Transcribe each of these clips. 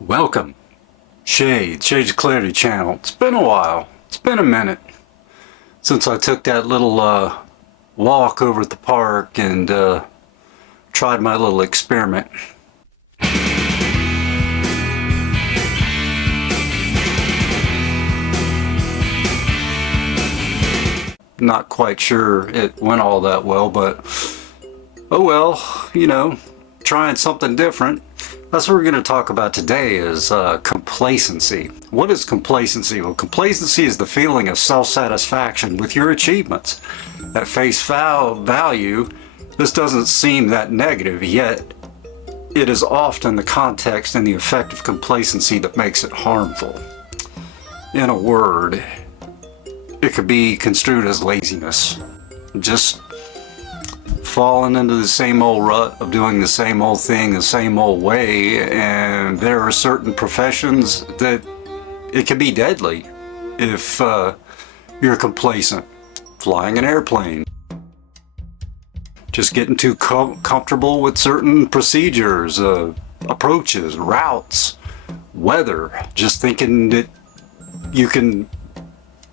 Welcome, Shades of Clarity channel. It's been a while. It's been a minute since I took that little walk over at the park and tried my little experiment. Not quite sure it went all that well, but oh well, you know, trying something different. That's what we're going to talk about today is complacency. What is complacency? Well, complacency is the feeling of self-satisfaction with your achievements. At face value, this doesn't seem that negative, yet it is often the context and the effect of complacency that makes it harmful. In a word, it could be construed as laziness. Just falling into the same old rut of doing the same old thing the same old way, and there are certain professions that it can be deadly if you're complacent. Flying an airplane, just getting too comfortable with certain procedures, approaches, routes, weather, just thinking that you can,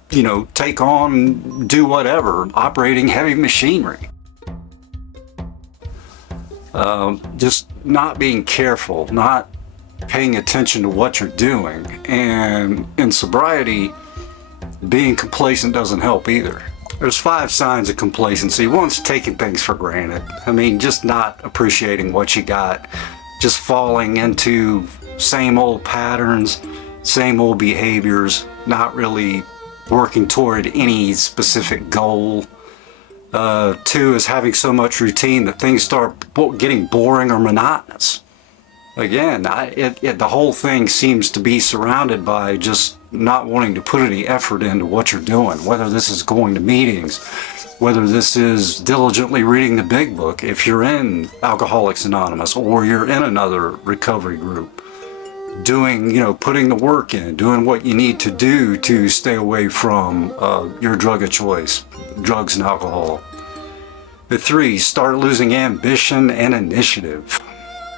you know, take on, do whatever, operating heavy machinery. Just not being careful, not paying attention to what you're doing. And in sobriety, being complacent doesn't help either. There's 5 signs of complacency. One's taking things for granted. I mean, just not appreciating what you got, just falling into same old patterns, same old behaviors, not really working toward any specific goal. 2 is having so much routine that things start getting boring or monotonous. Again, the whole thing seems to be surrounded by just not wanting to put any effort into what you're doing, whether this is going to meetings, whether this is diligently reading the big book, if you're in Alcoholics Anonymous or you're in another recovery group, doing, you know, putting the work in, doing what you need to do to stay away from your drug of choice, drugs and alcohol. The 3, start losing ambition and initiative.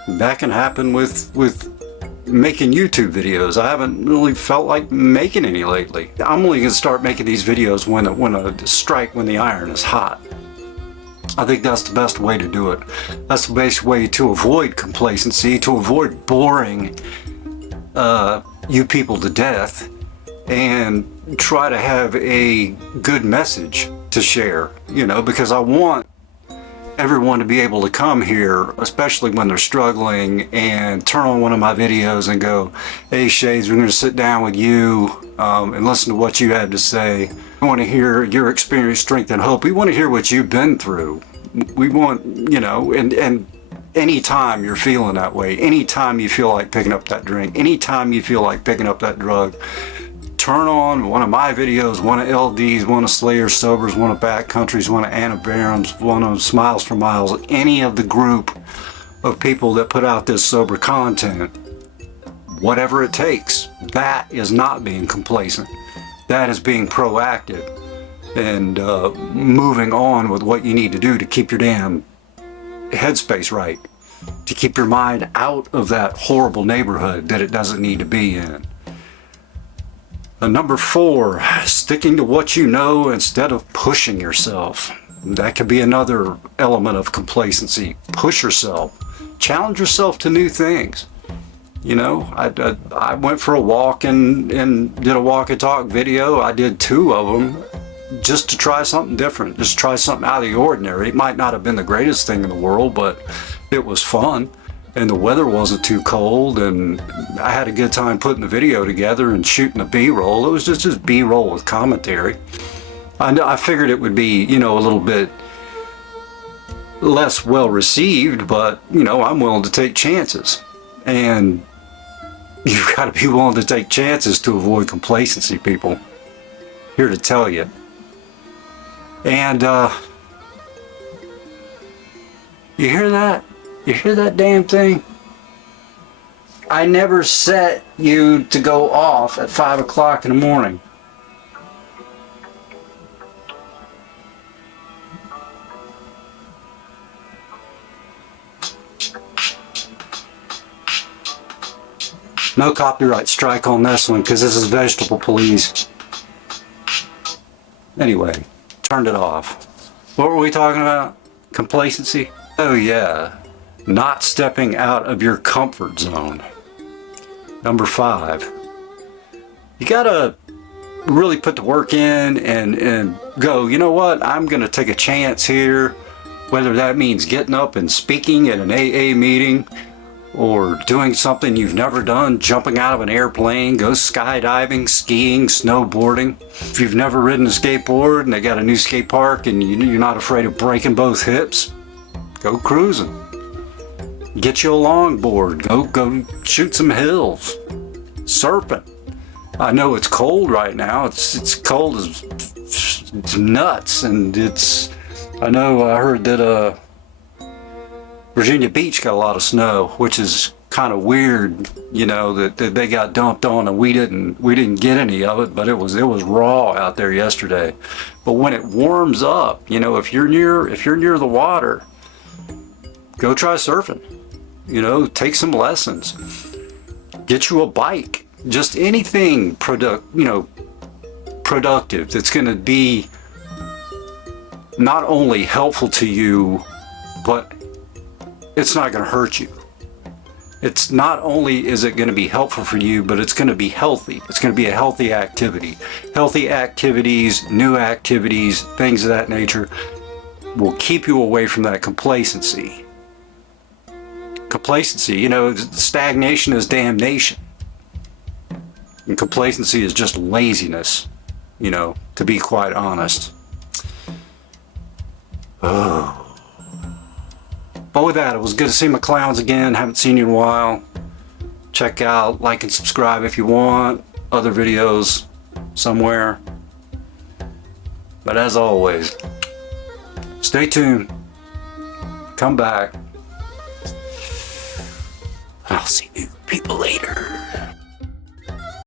That can happen with making YouTube videos. I haven't really felt like making any lately. I'm only going to start making these videos when the iron is hot. I think that's the best way to do it. That's the best way to avoid complacency, to avoid boring you people to death, and try to have a good message to share, you know, because I want everyone to be able to come here, especially when they're struggling, and turn on one of my videos and go, hey Shades, we're going to sit down with you and listen to what you have to say. We want to hear your experience, strength, and hope. We want to hear what you've been through. We want, you know, and anytime you're feeling that way, anytime you feel like picking up that drink, anytime you feel like picking up that drug, turn on one of my videos, one of LD's, one of Slayer Sobers, one of Backcountry's, one of Anna Barron's, one of Smiles for Miles, any of the group of people that put out this sober content, whatever it takes. That is not being complacent. That is being proactive and moving on with what you need to do to keep your damn headspace right, to keep your mind out of that horrible neighborhood that it doesn't need to be in. Number 4, sticking to what you know instead of pushing yourself. That could be another element of complacency. Push yourself. Challenge yourself to new things. You know, I went for a walk and did a walk and talk video. I did 2 of them just to try something different, just try something out of the ordinary. It might not have been the greatest thing in the world, but it was fun. And the weather wasn't too cold, and I had a good time putting the video together and shooting the B-roll. It was just B-roll with commentary. I figured it would be, you know, a little bit less well received, but, you know, I'm willing to take chances. And you've got to be willing to take chances to avoid complacency, people. Here to tell you. And you hear that? You hear that damn thing? I never set you to go off at 5 o'clock in the morning. No copyright strike on this one because this is vegetable police. Anyway, turned it off. What were we talking about? Complacency? Oh yeah, not stepping out of your comfort zone. Number 5, you gotta really put the work in and go, you know what, I'm gonna take a chance here, whether that means getting up and speaking at an AA meeting, or doing something you've never done, jumping out of an airplane, go skydiving, skiing, snowboarding. If you've never ridden a skateboard and they got a new skate park and you're not afraid of breaking both hips, go cruising. Get you a longboard, go shoot some hills. Surfing. I know it's cold right now. It's cold as nuts, and I know I heard that Virginia Beach got a lot of snow, which is kind of weird, you know, that they got dumped on and we didn't get any of it, but it was raw out there yesterday. But when it warms up, you know, if you're near the water, go try surfing. You know, take some lessons. Get you a bike. Just anything productive that's going to be not only helpful to you, but it's not going to hurt you. It's not only is it going to be helpful for you, but it's going to be healthy. It's going to be a healthy activity. Healthy activities, new activities, things of that nature will keep you away from that complacency. Complacency, you know, stagnation is damnation. And complacency is just laziness, you know, to be quite honest. Oh. But with that, it was good to see my clowns again. Haven't seen you in a while. Check out, like, and subscribe if you want. Other videos somewhere. But as always, stay tuned. Come back. I'll see you people later.